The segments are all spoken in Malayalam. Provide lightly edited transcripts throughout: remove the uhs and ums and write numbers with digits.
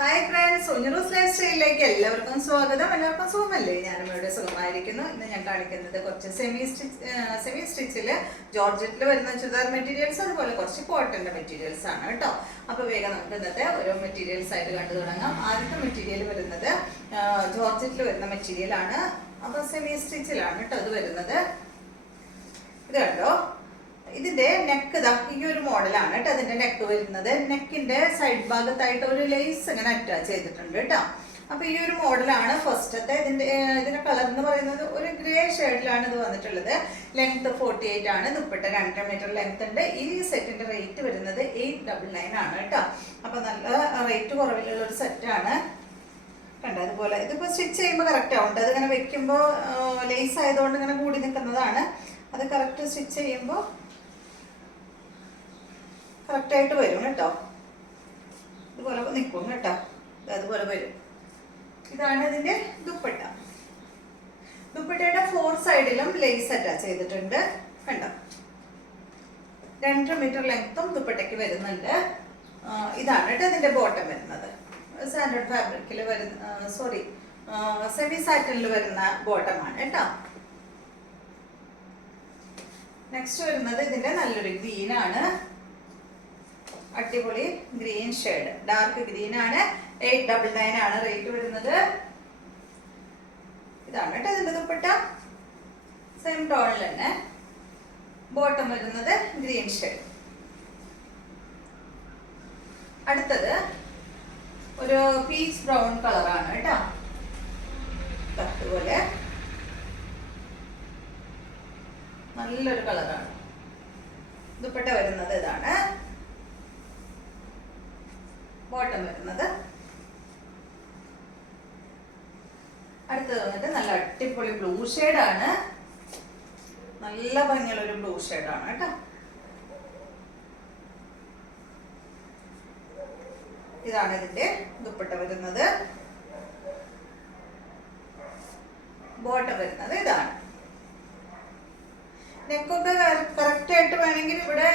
ഹായ് ഫ്രണ്ട്സ്, ഉഞ്ഞറൂസ് ലൈഫ് സ്റ്റൈലിലേക്ക് എല്ലാവർക്കും സ്വാഗതം. എല്ലാവർക്കും സുഖമല്ലേ? ഞാനും ഇവിടെ സുഖമായിരിക്കുന്നു. ഇന്ന് ഞാൻ കാണിക്കുന്നത് കുറച്ച് സെമി സ്റ്റിച്ചില് ജോർജറ്റിൽ വരുന്ന ചുരിദാർ മെറ്റീരിയൽസ്, അതുപോലെ കുറച്ച് കോട്ടന്റെ മെറ്റീരിയൽസ് ആണ് കേട്ടോ. അപ്പൊ വേഗം നമുക്ക് ഇന്നത്തെ ഓരോ മെറ്റീരിയൽസ് ആയിട്ട് കണ്ടു തുടങ്ങാം. ആദ്യത്തെ മെറ്റീരിയൽ വരുന്നത് ജോർജറ്റിൽ വരുന്ന മെറ്റീരിയൽ ആണ്. അപ്പൊ സെമി സ്റ്റിച്ചിലാണ് കേട്ടോ അത് വരുന്നത്. ഇത് കണ്ടോ, ഇതിന്റെ നെക്ക് ഇതാ ഈ ഒരു മോഡലാണ് കേട്ടോ. അതിന്റെ നെക്ക് വരുന്നത് നെക്കിന്റെ സൈഡ് ഭാഗത്തായിട്ട് ഒരു ലേസ് ഇങ്ങനെ അറ്റാച്ച് ചെയ്തിട്ടുണ്ട് കേട്ടോ. അപ്പൊ ഈ ഒരു മോഡലാണ് ഫസ്റ്റത്തെ. ഇതിന്റെ കളർ എന്ന് പറയുന്നത് ഒരു ഗ്രേ ഷെയ്ഡിലാണ് ഇത് വന്നിട്ടുള്ളത്. ലെങ്ത് 48 ആണ്. ദുപ്പട്ട 2.5 മീറ്റർ ലെങ്ത് ഉണ്ട്. ഈ സെറ്റിന്റെ റേറ്റ് വരുന്നത് 899 ആണ് കേട്ടോ. അപ്പൊ നല്ല റേറ്റ് കുറവിലുള്ള ഒരു സെറ്റാണ്. കണ്ട അതുപോലെ ഇതിപ്പോ സ്റ്റിച്ച് ചെയ്യുമ്പോൾ കറക്റ്റ് ആവുന്നുണ്ട്. അതിങ്ങനെ വെക്കുമ്പോൾ ലേസ് ആയതുകൊണ്ട് ഇങ്ങനെ കൂടി നിൽക്കുന്നതാണ്. അത് കറക്റ്റ് സ്റ്റിച്ച് ചെയ്യുമ്പോൾ കറക്റ്റായിട്ട് വരും കേട്ടോ. ഇതുപോലെ നിൽക്കും കേട്ടോ. അതുപോലെ വരും. ഇതാണ് ഇതിന്റെ ദുപ്പട്ട. ദുപ്പട്ടയുടെ 4 സൈഡിലും ലേസ് അറ്റാച്ച് ചെയ്തിട്ടുണ്ട്. കണ്ടോ, 2.5 മീറ്റർ ലെങ്ത്തും ദുപ്പട്ടയ്ക്ക് വരുന്നുണ്ട്. ഇതാണ് കേട്ടോ ഇതിന്റെ ബോട്ടം വരുന്നത്. സ്റ്റാൻഡേർഡ് ഫാബ്രിക്കിൽ വരുന്ന സെമി സാറ്റിനിൽ വരുന്ന ബോട്ടമാണ് കേട്ടോ. നെക്സ്റ്റ് വരുന്നത് ഇതിന്റെ നല്ലൊരു ഗ്രീൻ ആണ്. അടിപൊളി ഗ്രീൻ ഷെയ്ഡ്, ഡാർക്ക് ഗ്രീൻ ആണ്. 899 ആണ് റേറ്റ് വരുന്നത്. ഇതാണ് കേട്ടോ ഇതിന്റെ ദുപ്പട്ട. സെയിം ടോണിൽ തന്നെ ബോട്ടം വരുന്നത് ഗ്രീൻ ഷെയ്ഡ്. അടുത്തത് ഒരു പീച്ച് ബ്രൗൺ കളറാണ് കേട്ടോ. അതുപോലെ നല്ലൊരു കളറാണ്. ദുപ്പട്ട വരുന്നത് ഇതാണ്. ബോട്ടം വരുന്നത്. അടുത്തത് വന്നിട്ട് നല്ല അടിപൊളി ബ്ലൂ ഷെയ്ഡാണ്. നല്ല ഭംഗിയുള്ള ഒരു ബ്ലൂ ഷെയ്ഡാണ് കേട്ടോ. ഇതാണ് ഇതിന്റെ ദുപ്പട്ട വരുന്നത്. ബോട്ടം വരുന്നത് ഇതാണ്. നെക്കൊക്കെ കറക്റ്റ് ആയിട്ട് വേണമെങ്കിൽ ഇവിടെ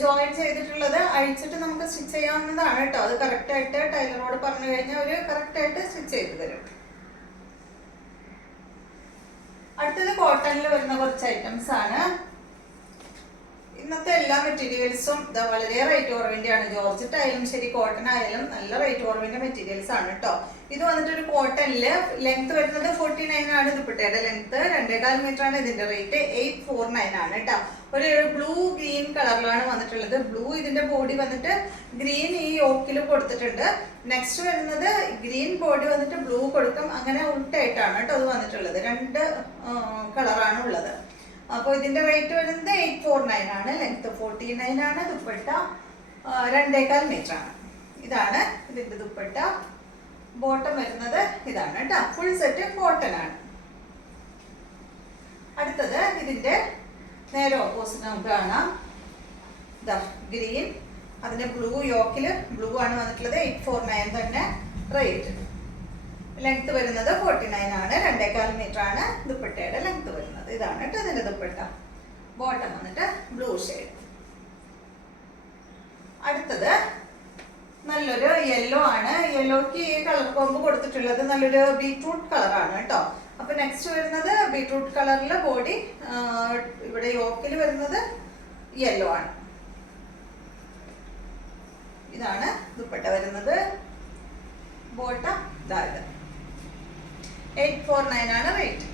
ജോയിൻ ചെയ്തിട്ടുള്ളത് അഴിച്ചിട്ട് നമുക്ക് സ്റ്റിച്ച് ചെയ്യാവുന്നതാണ് കേട്ടോ. അത് കറക്റ്റ് ആയിട്ട് ടൈലറോട് പറഞ്ഞു കഴിഞ്ഞാൽ ഒരു കറക്റ്റ് ആയിട്ട് സ്റ്റിച്ച് ചെയ്ത് തരും. അടുത്തത് കോട്ടണിൽ വരുന്ന കുറച്ച് ഐറ്റംസ് ആണ്. ഇന്നത്തെ എല്ലാ മെറ്റീരിയൽസും വളരെ റേറ്റ് കുറവിന്റെയാണ്. ജോർജറ്റ് ആയാലും ശരി, കോട്ടൺ ആയാലും നല്ല റേറ്റ് കുറവിന്റെ മെറ്റീരിയൽസ് ആണ് കേട്ടോ. ഇത് വന്നിട്ട് ഒരു കോട്ടണില് ലെങ്ത് വരുന്നത് 49 ആണ്. ദുപ്പട്ടയുടെ ലെങ്ത് 2.25 മീറ്റർ ആണ്. ഇതിന്റെ റേറ്റ് 849 ആണ് കേട്ടോ. ഒരു ബ്ലൂ ഗ്രീൻ കളറിലാണ് വന്നിട്ടുള്ളത്. ബ്ലൂ ഇതിന്റെ ബോഡി വന്നിട്ട് ഗ്രീൻ ഈ യോക്കിൽ കൊടുത്തിട്ടുണ്ട്. നെക്സ്റ്റ് വരുന്നത് ഗ്രീൻ ബോഡി വന്നിട്ട് ബ്ലൂ കൊടുക്കും. അങ്ങനെ ഉൾട്ടായിട്ടാണ് കേട്ടോ അത് വന്നിട്ടുള്ളത്. 2 കളറാണ് ഉള്ളത്. അപ്പോൾ ഇതിന്റെ റേറ്റ് വരുന്നത് 849 ആണ്. ലെങ്ത് 49 ആണ്. ദുപ്പട്ട 2.25 മീറ്റർ ആണ്. ഇതാണ് ഇതിന്റെ ദുപ്പട്ട. ബോട്ടം വരുന്നത് ഇതാണ് കേട്ടോ. ഫുൾ സെറ്റ് കോട്ടൺ ആണ്. അടുത്തത് ഇതിന്റെ നേരെ ഓപ്പോസിറ്റ് നമുക്ക് കാണാം. ഗ്രീൻ, അതിന്റെ ബ്ലൂ യോക്കില് ബ്ലൂ ആണ് വന്നിട്ടുള്ളത്. 849 തന്നെ റേറ്റ്. ലെങ്ത് വരുന്നത് 49 ആണ്. 2.25 മീറ്റർ ആണ് ദുപ്പട്ടയുടെ ലെങ്ത് വരുന്നത്. ഇതാണ് കേട്ടോ ഇതിന്റെ ദുപ്പട്ട. ബോട്ടം വന്നിട്ട് ബ്ലൂ ഷെയ്ഡ്. അടുത്തത് നല്ലൊരു യെല്ലോ ആണ്. യെല്ലോക്ക് ഈ കളർ കോമ്പ് കൊടുത്തിട്ടുള്ളത് നല്ലൊരു ബീട്രൂട്ട് കളറാണ് കേട്ടോ. അപ്പൊ നെക്സ്റ്റ് വരുന്നത് ബീട്രൂട്ട് കളറിലെ ബോഡി, ഇവിടെ യോക്കിൽ വരുന്നത് യെല്ലോ ആണ്. ഇതാണ് ദുപ്പട്ട വരുന്നത്. ബോട്ടം ഇതായത് 849 ആണ് റേറ്റ്.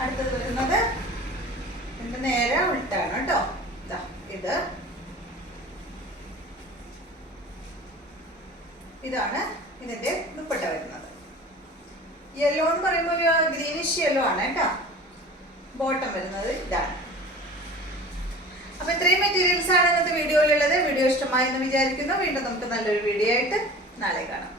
അടുത്തത് വരുന്നത് ഇതിന്റെ നേരെ ഉൾട്ടാണ് കേട്ടോ. ഇതാണ് ഇതിന്റെ ദുപ്പട്ട വരുന്നത്. യെല്ലോ എന്ന് പറയുമ്പോൾ ഒരു ഗ്രീനിഷ് യെല്ലോ ആണ് കേട്ടോ. ബോട്ടം വരുന്നത് ഇതാണ്. അപ്പൊ ഇത്രയും മെറ്റീരിയൽസ് ആണ് ഇന്നത്തെ വീഡിയോയിലുള്ളത്. വീഡിയോ ഇഷ്ടമായി എന്ന് വിചാരിക്കുന്നു. വീണ്ടും നമുക്ക് നല്ലൊരു വീഡിയോ ആയിട്ട് നാളെ കാണാം.